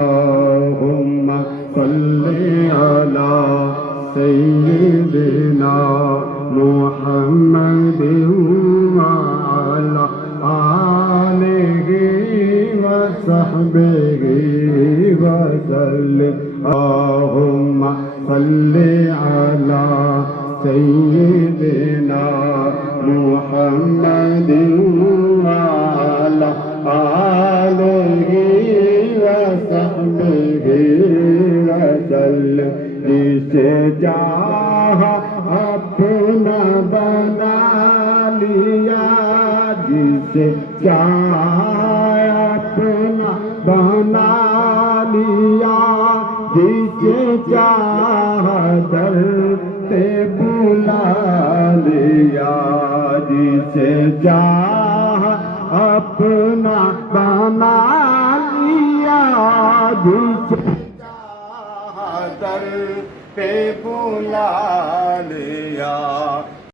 اللهم صل على سيدنا محمد وعلى آله وصحبه وسلم اللهم صل على سيدنا محمد وعلى آله وصحبه وسلم जिसे चाहा अपना बना लिया जिसे चाहा अपना बना लिया जिसे चाहा दर से बुला लिया जिसे चाहा अपना बना लिया जिसे चाहा दर पे बुला लिया।